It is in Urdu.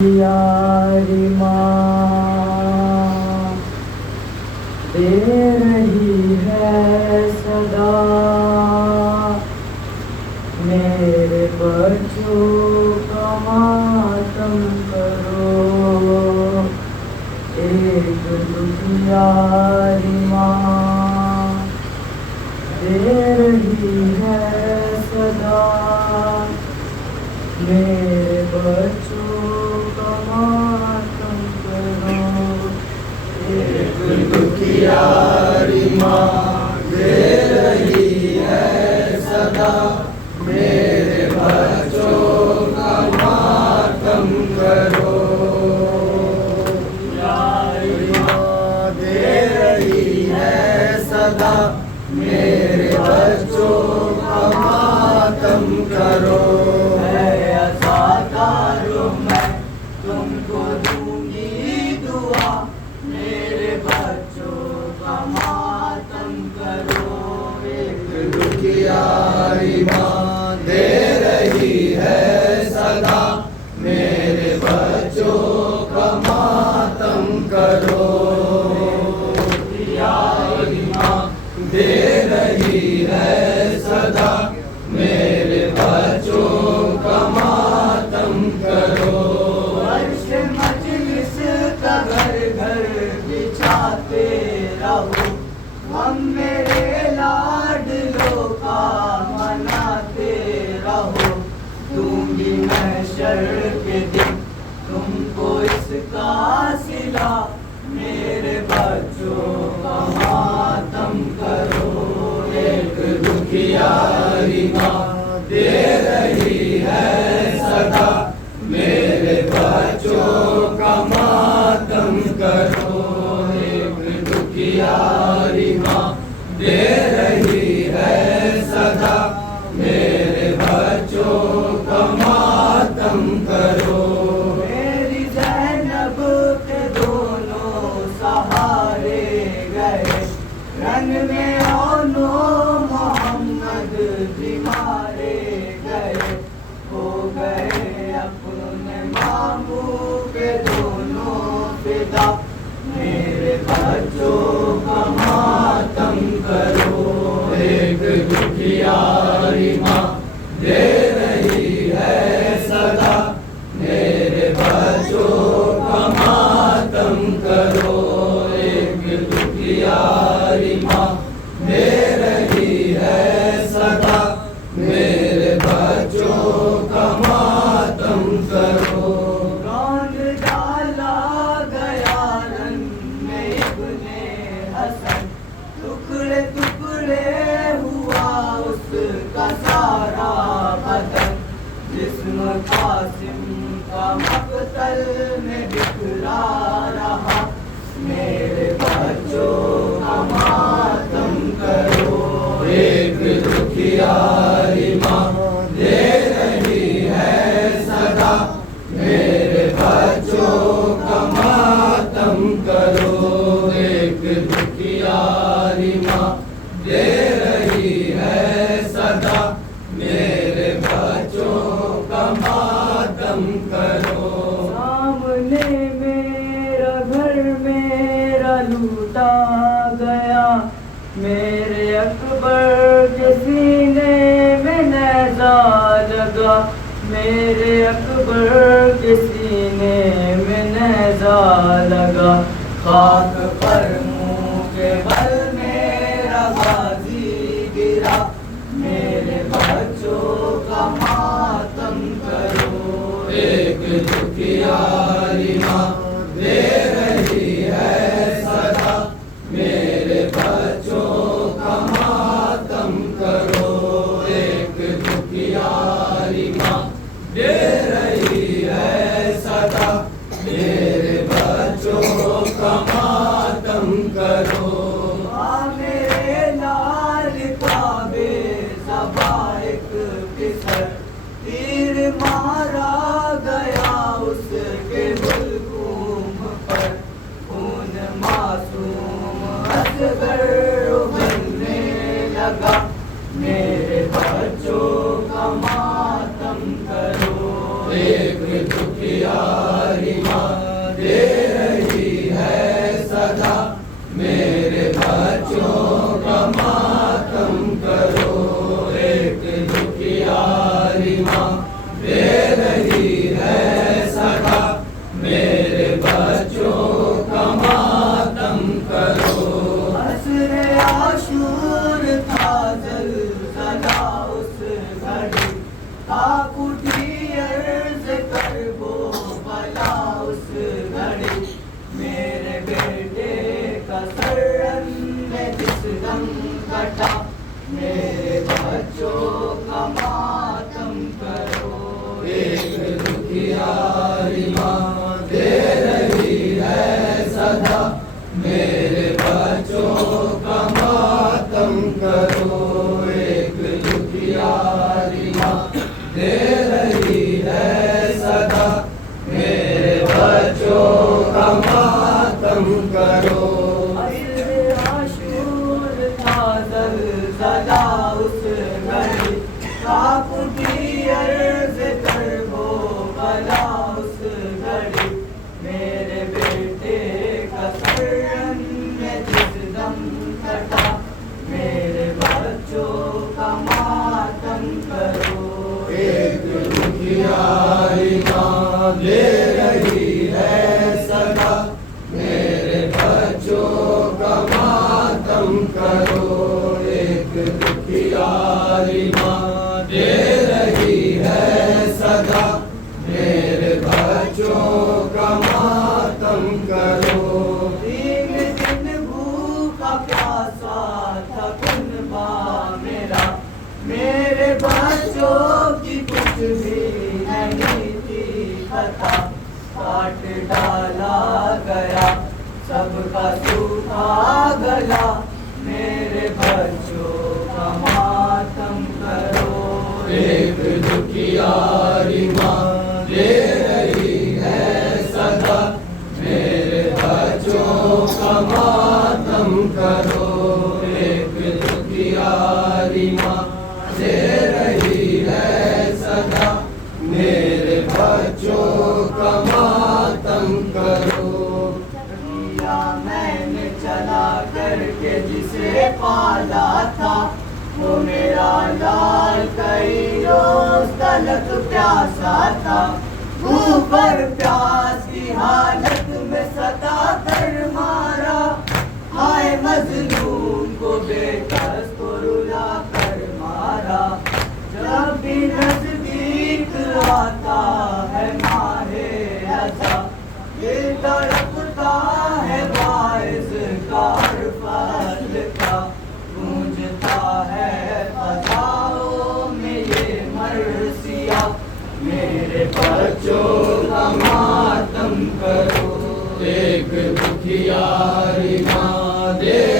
پیاری ماں دے رہی ہے صدا، میرے بچوں کا ماتم کرو، ایک پیاری ماں دے رہی ہے صدا، میرے بچوں کا ماتم کرو، ایک پیاری ماں دے رہی ہے صدا، میرے بچوں کا ماتم کرو، پیاری ماں دے رہی ہے صدا، میرے بچوں کا ماتم کرو، میں تم کو دوں گی دعا، میرے بچوں کا ماتم کرو، ایک دکھیاری ماں دے رہی ہے صدا، میرے بچوں کا ماتم کرو، دکھیاری ماں دے رہی ہے صدا، میرے بچوں کا ماتم کرو، عرش مجلس کا گھر گھر بچھاتے رہو، ہم میرے لاڈلوں کا مناتے رہو، دوں گی محشر کے دن تم کو اس کا صلہ، میرے بچوں کا ماتم کرو، ایک دکھیاری ماں دے رہی ہے صدا، میرے بچوں کا ماتم کرو، ایک دکھیاری ماں دے رہی ہے صدا، میرے بچوں کا ماتم کرو، میری زینب کے دونوں سہارے گئے، رن میں اونو محمد بھی مارے گئے، ہو گئے اپنے ماموں کے دونوں فدا، میرے بچوں کا ماتم کرو، ایک دکھیاری ماں دے رہی ہے صدا، میرے بچوں کا ماتم کرو، ایک دکھیاری ماں دے رہی ہے صدا، میرے بچوں کا ماتم کرو، روند ڈالا گیا رن میں ابن حسن، ٹکڑے ٹکڑے ہوا اس کا سارا بدن، جسم قاسم کا مقتل میں بکھرا رہا، میرے بچوں کا ماتم کرو، ایک دکھیاری ماں دے رہی ہے صدا، میرے بچوں کا ماتم کرو، ایک دکھیاری ماں دے رہی ہے صدا، میرے بچوں کا ماتم کرو، سامنے میرا گھر میرا لوٹا گیا، میرے اکبر کے سینے میں نیزہ لگا، میرے اکبر کے سینے میں نیزہ لگا، خاک پر منہ کے بل میرا غازی گرا، میرے بچوں کا ماتم کرو، ایک دکھیاری ماں دے رہی ہے صدا، میرے بچوں کا ماتم کرو، ایک دکھیاری ماں دے رہی ہے صدا، میرے بچوں کا ماتم کرو، میرے لال کا بے زباں ایک پسر، تیر مارا گیا اس کے کا سوکھا گلا میرے بچوں کا ماتم کرو ایک دکھیاری ماں دے رہی ہے صدا میرے بچوں کا ماتم کرو ایک دکھیاری ماں دے رہی ہے صدا میرے بچوں کا ماتم کرو کیا میں نے چلا کر کے جسے پالا تھا وہ میرا لال کئی روز تلک پیاسا تھا بھوک اور پیاس کی حالت میں ستا کر مارا ہائے مظلوم کو بے کس کو رلا کر مارا جب بھی نزدیک آتا ہے ماہ رضا دل تڑپتا ہے باعث کار فضل کا گونجتا ہے فضاؤں میں یہ مرثیہ میرے بچوں کا ماتم کرو ایک دکھیاری ماں دے